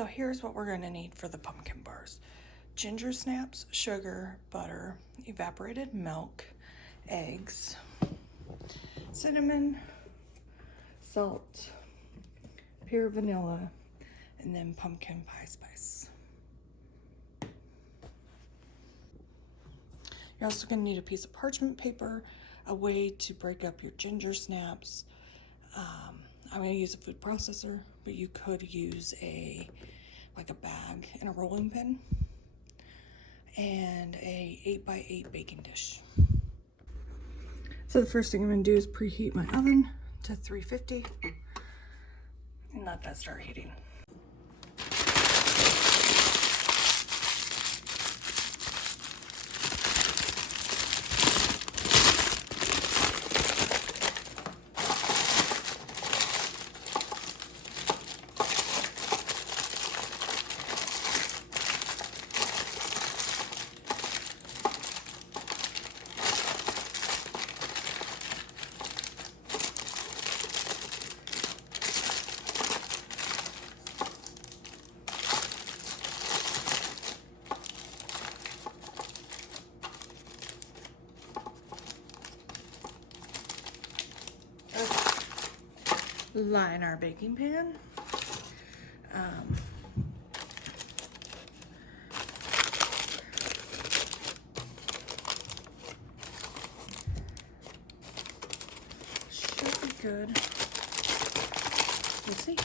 So here's what we're going to need for the pumpkin bars. Ginger snaps, sugar, butter, evaporated milk, eggs, cinnamon, salt, pure vanilla, and then pumpkin pie spice. You're also going to need a piece of parchment paper, a way to break up your ginger snaps. I'm going to use a food processor, but you could use a bag and a rolling pin, and a 8x8 baking dish. So the first thing I'm going to do is preheat my oven to 350 and let that start heating. Line our baking pan. Should be good. We'll see.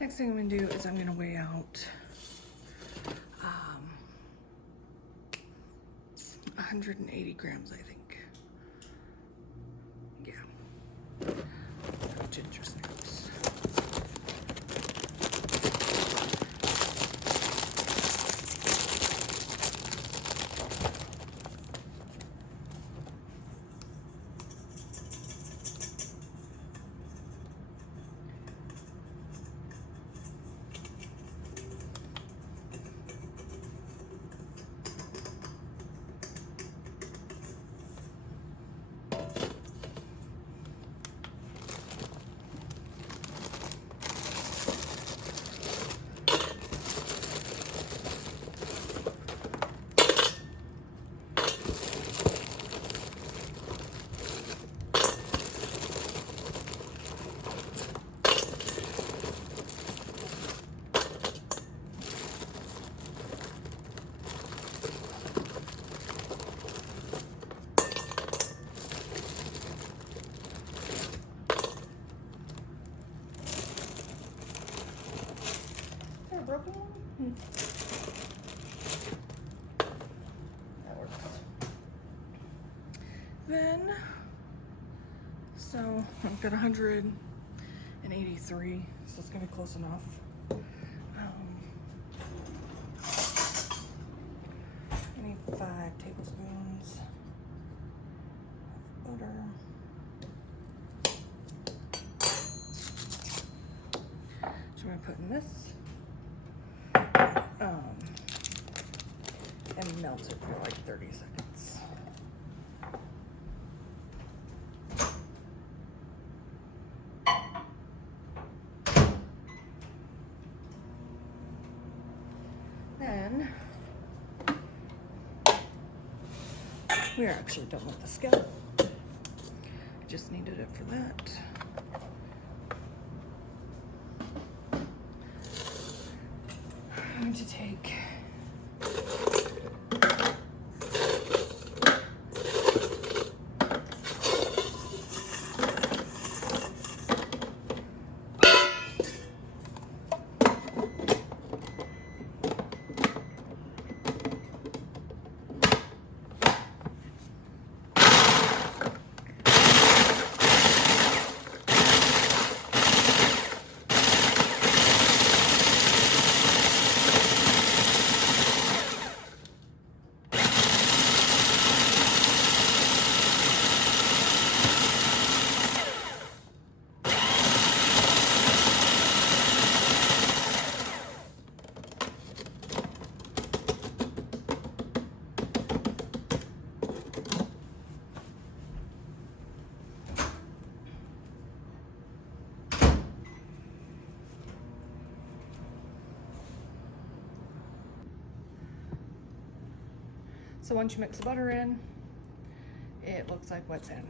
Next thing I'm going to do is I'm going to weigh out 180 grams, I think. Yeah. Ginger snaps. Broken one? That works. Then, so I've got 183, so it's gonna be close enough. I need 5 tablespoons of butter. So I'm gonna put in this. And melt it for like 30 seconds. Then we are actually done with the scallop. I just needed it for that. I'm going to take So once you mix the butter in, it looks like wet sand.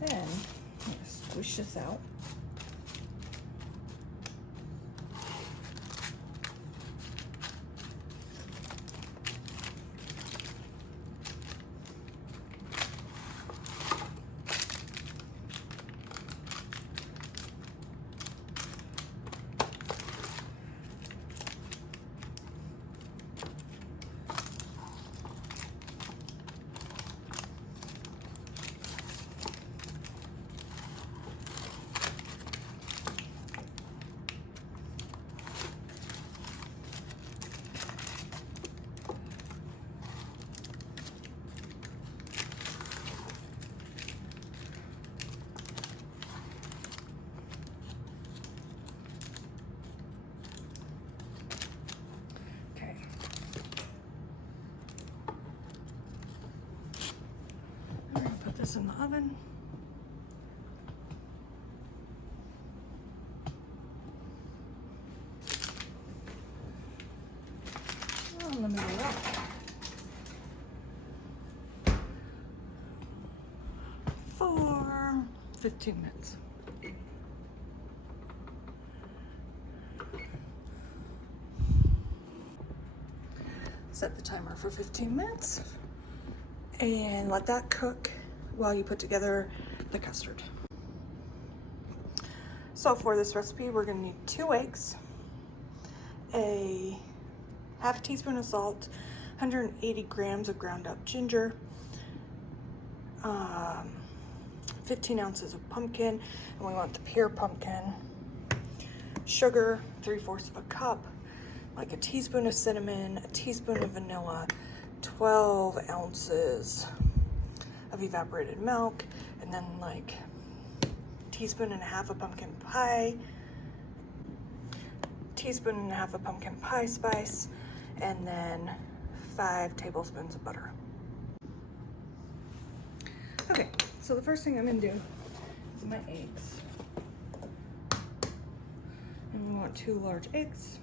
Then I'm going to squish this out. This in the oven. Oh, let me do that. For 15 minutes. Set the timer for 15 minutes and let that cook while you put together the custard. So for this recipe, we're gonna need 2 eggs, a half teaspoon of salt, 180 grams of ground up ginger, 15 ounces of pumpkin, and we want the pure pumpkin, sugar, 3/4 of a cup, like a teaspoon of cinnamon, a teaspoon of vanilla, 12 ounces of evaporated milk, and then like teaspoon and a half of pumpkin pie, teaspoon and a half of pumpkin pie spice, and then 5 tablespoons of butter. Okay, so the first thing I'm gonna do is my eggs. And we want 2 large eggs.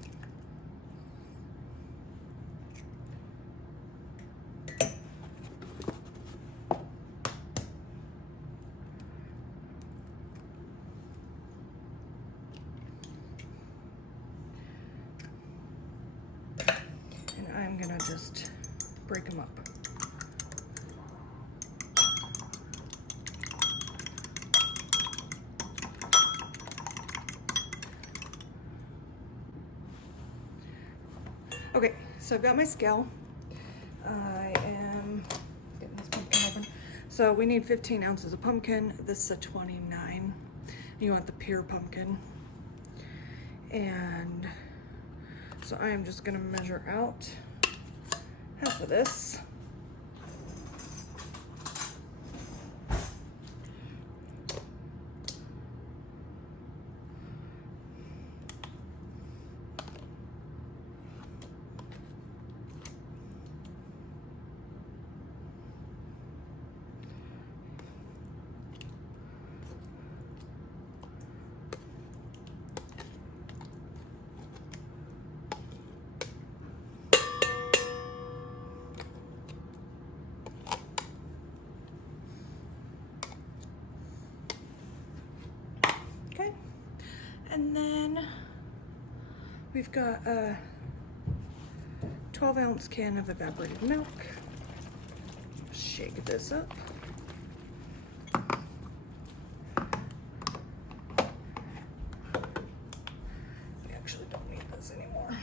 I'm gonna just break them up. Okay, so I've got my scale. I am getting this pumpkin open. So we need 15 ounces of pumpkin. This is a 29. You want the pure pumpkin. And so I am just gonna measure out half of this. Okay, and then we've got a 12-ounce can of evaporated milk. Shake this up. We actually don't need this anymore.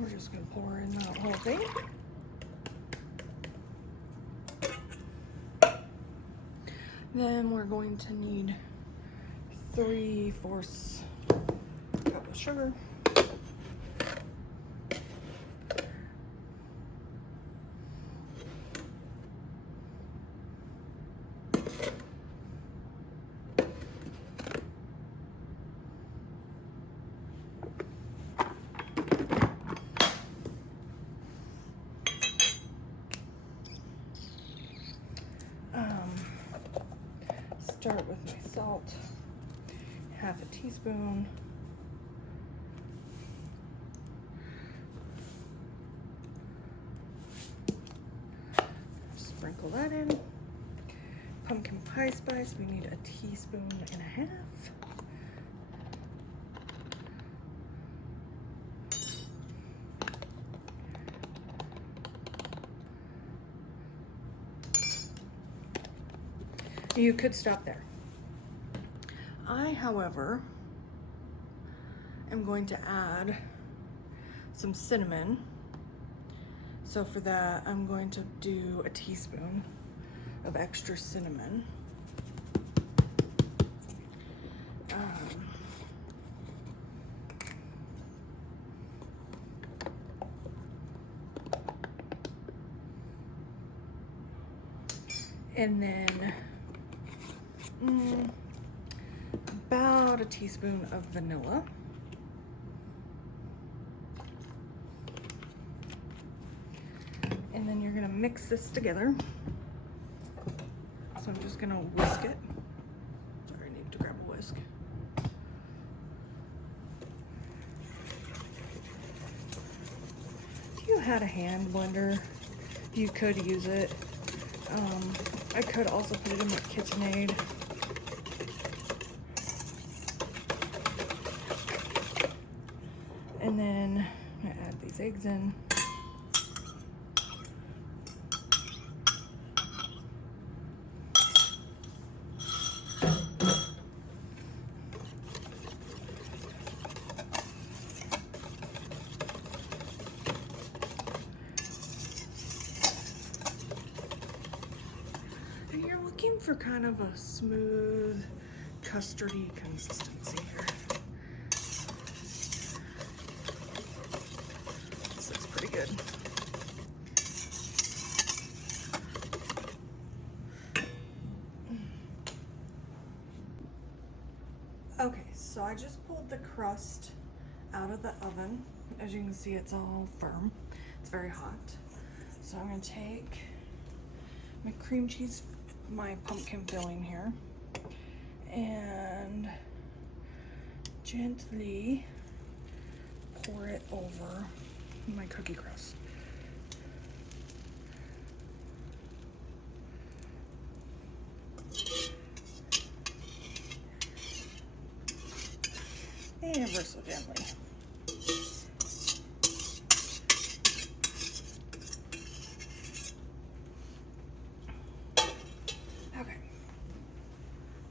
We're just gonna pour in that whole thing. Then we're going to need 3/4 cup of sugar. Start with my salt, 1/2 teaspoon. Sprinkle that in. Pumpkin pie spice, we need 1.5 teaspoons. You could stop there. I, however, am going to add some cinnamon. So for that, I'm going to do 1 teaspoon of extra cinnamon. And then about 1 teaspoon of vanilla. And then you're gonna mix this together. So I'm just gonna whisk it. Sorry, I need to grab a whisk. If you had a hand blender, you could use it. I could also put it in my KitchenAid. And then I'm gonna add these eggs in. And you're looking for kind of a smooth, custardy consistency here. This looks pretty good. Okay, so I just pulled the crust out of the oven. As you can see, it's all firm. It's very hot. So I'm gonna take my cream cheese, my pumpkin filling here, and gently pour it over my cookie crust. And ever so gently. Okay.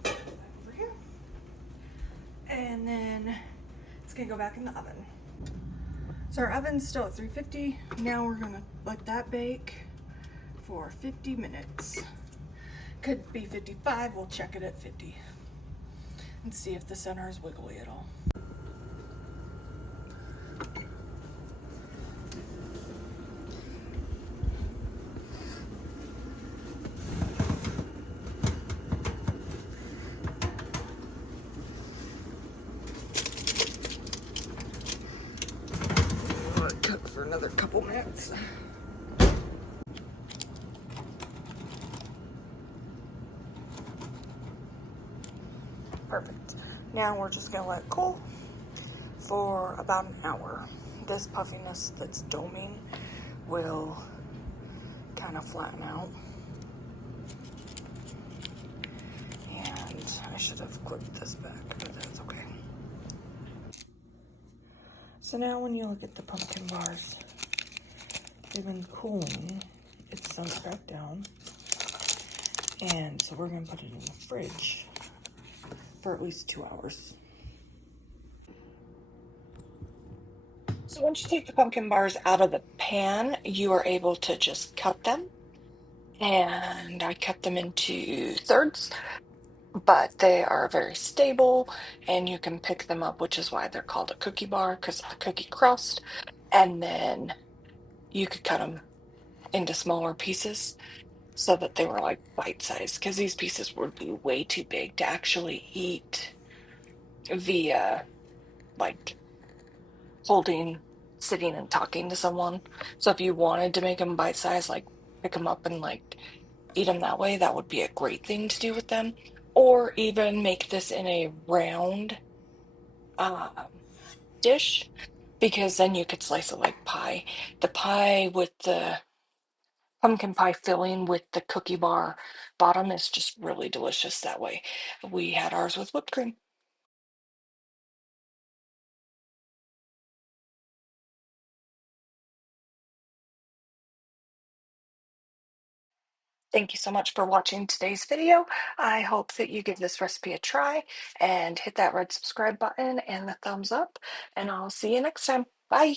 Over here. And then it's gonna go back in the oven. So our oven's still at 350. Now we're gonna let that bake for 50 minutes. Could be 55, we'll check it at 50 and see if the center is wiggly at all. Let it cook for another couple minutes. Perfect. Now we're just gonna let it cool for about an hour. This puffiness that's doming will kind of flatten out. And I should have clipped this back, but that's okay. So now when you look at the pumpkin bars, they've been cooling. It's sunk back down. And so we're gonna put it in the fridge for at least 2 hours. So once you take the pumpkin bars out of the pan, you are able to just cut them. And I cut them into thirds, but they are very stable and you can pick them up, which is why they're called a cookie bar because of the cookie crust. And then you could cut them into smaller pieces so that they were like bite sized because these pieces would be way too big to actually eat via like holding, sitting and talking to someone. So if you wanted to make them bite sized, like pick them up and like eat them that way, that would be a great thing to do with them. Or even make this in a round um, dish because then you could slice it like pie. The pie with the pumpkin pie filling with the cookie bar bottom is just really delicious that way. We had ours with whipped cream. Thank you so much for watching today's video. I hope that you give this recipe a try and hit that red subscribe button and the thumbs up, and I'll see you next time. Bye.